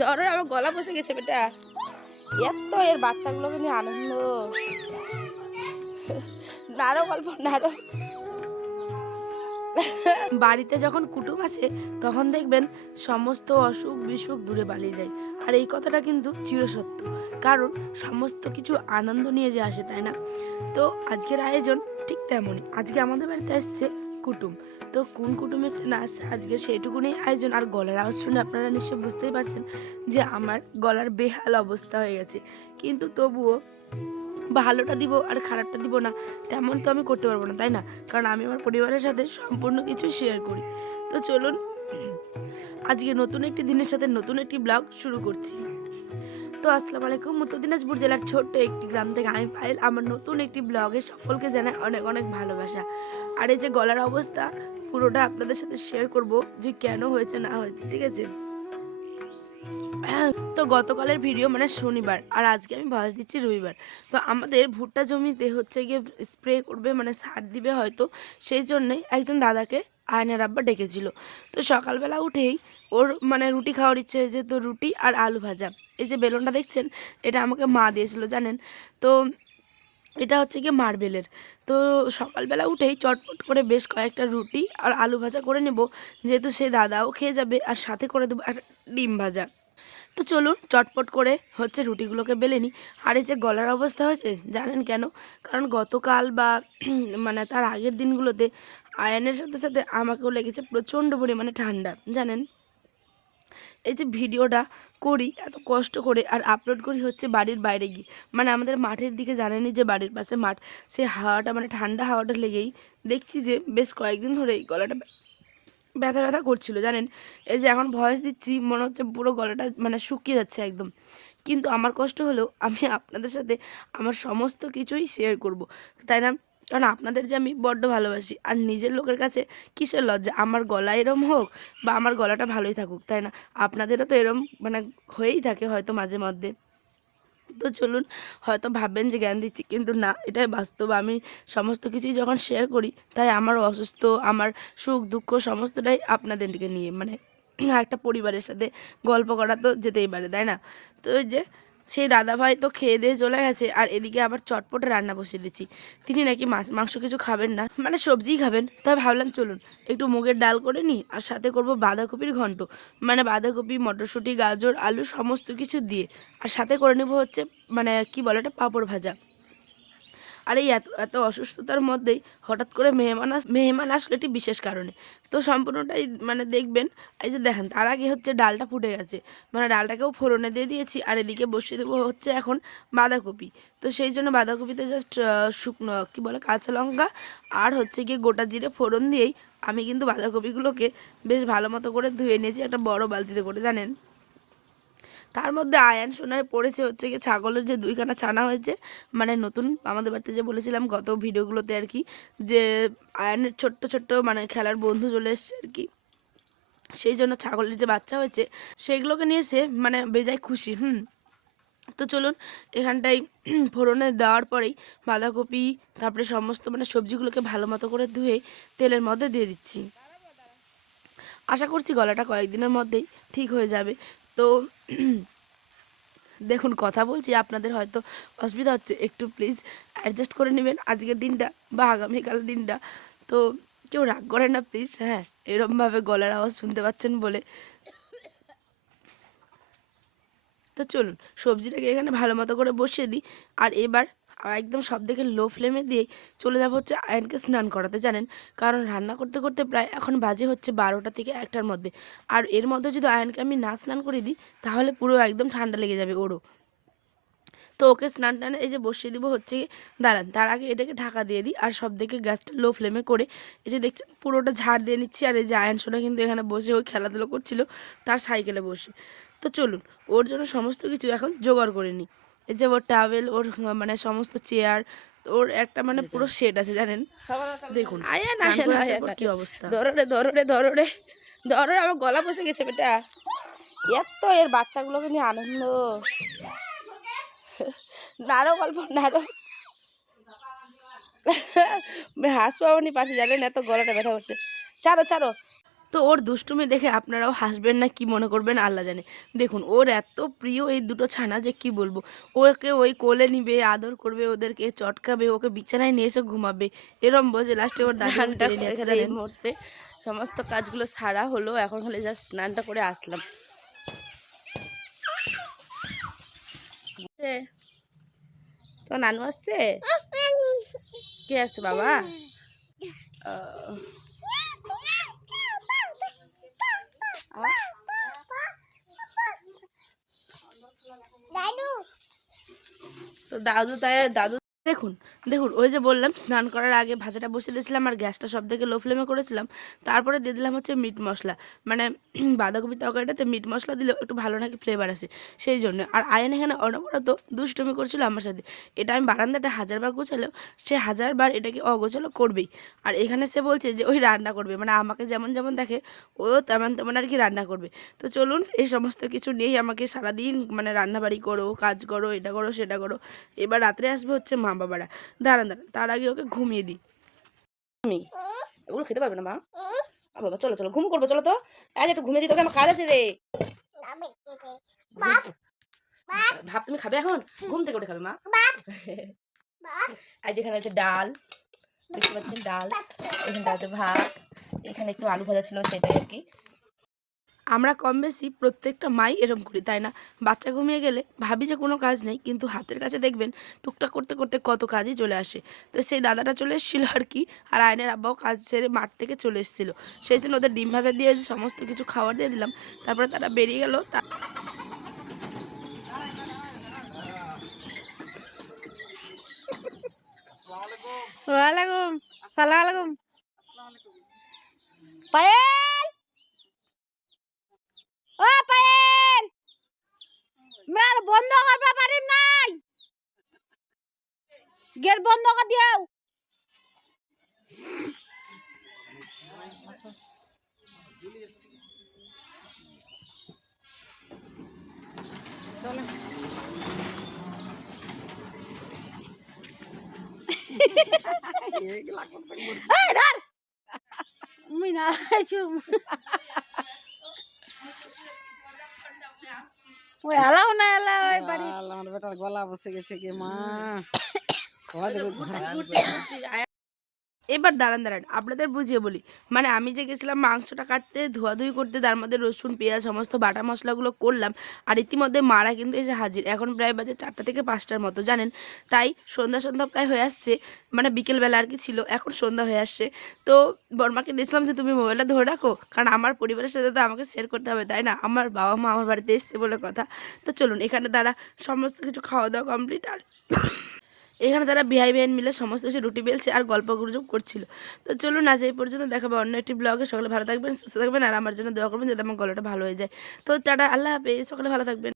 ধরো আমার গলা বসে গেছে বেটা। এত এর বাচ্চাগুলোকে নিয়ে আনন্দ। নাড়ো গল্প নাড়ো। বাড়িতে যখন কুটুম আসে তখন দেখবেন সমস্ত অসুখ বিসুখ দূরে পালিয়ে যায়। আর এই কথাটা কিন্তু চিরসত্য, কারণ সমস্ত কিছু আনন্দ নিয়ে যে আসে, তাই না? তো আজকের আয়োজন ঠিক তেমনই। আজকে আমাদের বাড়িতে আসছে কুটুম। তো কোন কুটুম এসছে না আসছে আজকে সেইটুকুনি আয়োজন। আর গলার আওয়াজ শুনে আপনারা নিশ্চয়ই বুঝতেই পারছেন যে আমার গলার বেহাল অবস্থা হয়ে গেছে। কিন্তু তবুও ভালোটা দিব আর খারাপটা দিব না তেমন তো আমি করতে পারবো না, তাই না? কারণ আমি আমার পরিবারের সাথে সম্পূর্ণ কিছু শেয়ার করি। তো চলুন আজকে নতুন একটি দিনের সাথে নতুন একটি ব্লগ শুরু করছি। তো আসসালামু আলাইকুম, উত্তর দিনাজপুর জেলার ছোট্ট একটি গ্রাম থেকে আমি পায়েল আমার নতুন একটি ব্লগে সকলকে জানাই অনেক অনেক ভালোবাসা। আর এই যে গলার অবস্থা পুরোটা আপনাদের সাথে শেয়ার করব যে কেন হয়েছে না হয়েছে, ঠিক আছে? তো গতকালের ভিডিও মানে শনিবার, আর আজকে আমি ভয়েস দিচ্ছি রবিবার। তো আমাদের ভুট্টা জমিতে হচ্ছে গিয়ে স্প্রে করবে, মানে সার দিবে হয়তো, সেই জন্যে একজন দাদাকে আয়নার আব্বা ডেকেছিল। তো সকালবেলা উঠেই ওর মানে রুটি খাওয়ার ইচ্ছে হয়েছে, তো রুটি আর আলু ভাজা। এই যে বেলনটা দেখছেন, এটা আমাকে মা দিয়েছিল জানেন। তো এটা হচ্ছে গিয়ে মার্বেলের। তো সকালবেলা উঠেই চটপট করে বেশ কয়েকটা রুটি আর আলু ভাজা করে নেব, যেহেতু সে দাদাও খেয়ে যাবে, আর সাথে করে দেবো একটা ডিম ভাজা। তো চলুন চটপট করে হচ্ছে রুটিগুলোকে বেলে নিই। আর এই যে গলার অবস্থা হয়েছে জানেন কেন? কারণ গতকাল বা মানে তার আগের দিনগুলোতে আয়নের সাথে সাথে আমাকেও লেগেছে প্রচণ্ড পরিমাণে ঠান্ডা জানেন। এই যে ভিডিওটা করি এত কষ্ট করে আর আপলোড করি হচ্ছে বাড়ির বাইরে গিয়ে, মানে আমাদের মাঠের দিকে, জানেনই যে বাড়ির পাশে মাঠ। সে হাওয়াটা মানে ঠান্ডা হাওয়াটা লেগেই দেখছি যে বেশ কয়েকদিন ধরেই গলাটা ব্যথা ব্যথা করছিল জানেন। এই যে এখন ভয়েস দিচ্ছি মনে হচ্ছে পুরো গলাটা মানে শুকিয়ে যাচ্ছে একদম। কিন্তু আমার কষ্ট হলেও আমি আপনাদের সাথে আমার সমস্ত কিছুই শেয়ার করব, তাই না? কারণ আপনাদের যে আমি বড্ড ভালোবাসি, আর নিজের লোকের কাছে কিসের লজ্জা, আমার গলা এরম হোক বা আমার গলাটা ভালোই থাকুক, তাই না? আপনাদেরও তো এরম মানে হয়েই থাকে হয়তো মাঝে মধ্যে। তো চলুন, হয়তো ভাববেন যে জ্ঞান দিচ্ছি, কিন্তু না, এটাই বাস্তব। আমি সমস্ত কিছুই যখন শেয়ার করি, তাই আমার অসুস্থ, আমার সুখ দুঃখ সমস্তটাই আপনাদেরকে নিয়ে, মানে একটা পরিবারের সাথে গল্প করা তো যেতেই পারে, তাই না? তো ওই যে সেই দাদাভাই তো খেয়ে দিয়ে চলে গেছে, আর এদিকে আবার চটপটে রান্না বসিয়ে দিচ্ছি। তিনি নাকি মাছ মাংস কিছু খাবেন না, মানে সবজিই খাবেন। তাই ভাবলাম চলুন একটু মুগের ডাল করে নিই, আর সাথে করব বাঁধাকপির ঘন্ট, মানে বাঁধাকপি মটরশুঁটি গাজর আলু সমস্ত কিছু দিয়ে। আর সাথে করে নেব হচ্ছে মানে কি বলে এটা, পাঁপড় ভাজা। আর এই এত এত অসুস্থতার মধ্যেই হঠাৎ করে মেহমান আসলো একটি বিশেষ কারণে। তো সম্পূর্ণটাই মানে দেখবেন। এই যে দেখেন, তার আগে হচ্ছে ডালটা ফুটে গেছে, মানে ডালটাকেও ফোড়নে দিয়ে দিয়েছি, আর এদিকে বসিয়ে দেবো হচ্ছে এখন বাঁধাকপি। তো সেই জন্য বাঁধাকপিতে জাস্ট শুকনো কি বলে কাঁচা লঙ্কা আর হচ্ছে গিয়ে গোটা জিরে ফোড়ন দিয়েই আমি কিন্তু বাঁধাকপিগুলোকে বেশ ভালো মতো করে ধুয়ে নিয়েছি একটা বড় বালতিতে করে, জানেন। তার মধ্যে আয়ান সোনার পড়েছে হচ্ছে গিয়ে ছাগলের যে দুইখানা ছানা হয়েছে, মানে নতুন আমাদের বাড়িতে যে বলেছিলাম গত ভিডিওগুলোতে আর কি, যে আয়ানের ছোট্ট ছোট্ট মানে খেলার বন্ধু চলে এসছে আর কি। সেই জন্য ছাগলের যে বাচ্চা হয়েছে সেগুলোকে নিয়ে এসে মানে বেজায় খুশি। তো চলুন এখানটায় ফোড়নে দেওয়ার পরেই বাঁধাকপি তারপরে সমস্ত মানে সবজিগুলোকে ভালো মতো করে ধুয়ে তেলের মধ্যে দিয়ে দিচ্ছি। আশা করছি গলাটা কয়েকদিনের মধ্যেই ঠিক হয়ে যাবে। তো দেখুন কথা বলছি আপনাদের হয়তো অসুবিধা হচ্ছে, একটু প্লিজ অ্যাডজাস্ট করে নেবেন আজকের দিনটা বা আগামীকাল দিনটা। তো কেউ রাগ করেন না প্লিজ, হ্যাঁ, এরমভাবে গলার আওয়াজ শুনতে পাচ্ছেন বলে। তো চলুন সবজিটাকে এখানে ভালো মতো করে বসিয়ে দিই। আর এবার একদম সব থেকে লো ফ্লেমে দিয়ে চলে যাব হচ্ছে আয়নকে স্নান করাতে, জানেন। কারণ রান্না করতে করতে প্রায় এখন বাজে হচ্ছে 12টা থেকে 1টার মধ্যে। আর এর মধ্যে যদি আয়নকে আমি না স্নান করে দিই তাহলে পুরো একদম ঠান্ডা লেগে যাবে ওরও। তো ওকে স্নান টানে এই যে বসিয়ে দিব হচ্ছে, দাঁড়ান তার আগে এটাকে ঢাকা দিয়ে দিই আর সব দিকে গ্যাসটা লো ফ্লেমে করে এই যে দেখছেন পুরোটা ঝাড় দিয়ে নিচ্ছি। আর এই যে আয়ন সোনা কিন্তু এখানে বসে ওই খেলাধুলো করছিল তার সাইকেলে বসে। তো চলুন ওর জন্য সমস্ত কিছু এখন জোগাড় করে নিই। এই যে ওর টাওয়েল, ওর মানে সমস্ত চেয়ার, ওর একটা মানে পুরো সেট আছে জানেন। দেখুন আয়ান আয়ান আসার পর কি অবস্থা, ধরো রে ধরো রে ধরো রে ধরো রে, আমার গলা বসে গেছে বেটা। এত এর বাচ্চাগুলোকে নিয়ে আনন্দ। নাড়ো গল্প নাড়ো। হাঁস পাবনি পাশে, জানেন এত গলাটা ব্যথা করছে। ছাড়ো ছাড়ো। তো ওর দুষ্টুমি দেখে আপনারাও হাসবেন না কি মনে করবেন আল্লাহ জানে। দেখুন ওর এত প্রিয় এই দুটো ছানা যে কি বলবো, ওকে ওই কোলে নিবে, আদর করবে, ওদেরকে চটকাবে, ওকে বিছানায় নিয়ে এসে ঘুমাবে, এরম বোঝে লাস্টে ওর দাদু স্নানটা কেড়ে নিয়েছে এখানে এই জানেন। মুহূর্তে সমস্ত কাজগুলো সারা হলো, এখন খালি জাস্ট স্নানটা করে আসলাম। তো নানু আসছে, কে আছে বাবা? আহ, তো দাদু তাই দাদু দেখুন, দেখুন ওই যে বললাম স্নান করার আগে ভাজাটা বসিয়ে দিয়েছিলাম আর গ্যাসটা সব থেকে লো ফ্লেমে করেছিলাম। তারপরে দিয়ে দিলাম হচ্ছে মিট মশলা, মানে বাঁধাকপির তরকারিটাতে মিট মশলা দিলে একটু ভালো নাকি ফ্লেভার আসে, সেই জন্য। আর আয়ন এখানে অনবরত দুষ্টুমি করছিল আমার সাথে। এটা আমি বারান্দাটা হাজারবার গোছালেও সে হাজারবার এটাকে অগোছালো করবেই। আর এখানে সে বলছে যে ওই রান্না করবে, মানে আমাকে যেমন যেমন দেখে ও তেমন তেমন আর কি রান্না করবে। তো চলুন এই সমস্ত কিছু নিয়েই আমাকে সারাদিন মানে রান্নাবাড়ি করো, কাজ করো, এটা করো সেটা করো। এবার রাত্রে আসবে হচ্ছে মা বাবারা। দাঁড়ান দাঁড়ান, তার আগে ওকে ঘুমিয়ে দিই। আমি এগুলো খেতে পারবে না মা। বাবা চলো চলো ঘুম করবো, চলো তো আজ একটু ঘুমিয়ে দিই, তোকে আমার কাজ আছে রে। ভাত তুমি খাবে এখন? ঘুম থেকে উঠে খাবে মা। আজ এখানে হচ্ছে ডাল, দেখতে পাচ্ছেন ডাল, এখানটা হচ্ছে ভাত, এখানে একটু আলু ভাজা ছিল সেটাই আর কি। আমরা কম বেশি প্রত্যেকটা মাই এরম করি, তাই না? বাচ্চা ঘুমিয়ে গেলে ভাবি যে কোনো কাজ নেই, কিন্তু হাতের কাছে দেখবেন টুকটাক করতে করতে কত কাজই চলে আসে। তো সেই দাদাটা চলে এসেছিলো আর কি, আর আয়নের আব্বাও কাজ সেরে মাঠ থেকে চলে এসেছিলো। সেই জন্য ওদের ডিম ভাজা দিয়ে সমস্ত কিছু খাবার দিয়ে দিলাম। তারপরে তারা বেরিয়ে গেল। ওয়ালাইকুম সালাম আলাইকুম। পায়েল, ও পায়েল, মেল বন্ধ করবে পারিম নাই, গেট বন্ধ করে দিও। এই ধর মুই না আইছু ওই হালাও না হালা ওই বাড়ি আমার বেটার গলা বসে গেছে কি মা। এবার দাঁড়ান দাঁড়ান, আপনাদের বুঝিয়ে বলি। মানে আমি যে গেছিলাম মাংসটা কাটতে, ধোয়াধুয়ি করতে, তার মধ্যে রসুন পেঁয়াজ সমস্ত বাটা মশলাগুলো করলাম, আর ইতিমধ্যে মারা কিন্তু এসে হাজির। এখন প্রায় বাজে 4টা থেকে 5টার মতো জানেন। তাই সন্ধ্যা সন্ধ্যা প্রায় হয়ে আসছে, মানে বিকেলবেলা আর কি ছিল, এখন সন্ধ্যা হয়ে আসছে। তো বর্মাকে দিয়েছিলাম যে তুমি মোবাইলটা ধরে রাখো, কারণ আমার পরিবারের সাথে তো আমাকে শেয়ার করতে হবে, তাই না? আমার বাবা মা আমার বাড়িতে এসছে বলে কথা। তো চলুন, এখানে তারা সমস্ত কিছু খাওয়া দাওয়া কমপ্লিট, আর এখানে তারা বিহাই বিহাইন মিলে সমস্ত কিছু রুটি বেলছে আর গল্প গুজব করছিল। তো চলুন আজ এই পর্যন্ত, দেখাবো অন্য একটি ব্লগে। সকলে ভালো থাকবেন, সুস্থ থাকবেন, আর আমার জন্য দোয়া করবেন যাতে আমার গলাটা ভালো হয়ে যায়। তো টাটা, আল্লাহ হাফেজ, সকলে ভালো থাকবেন।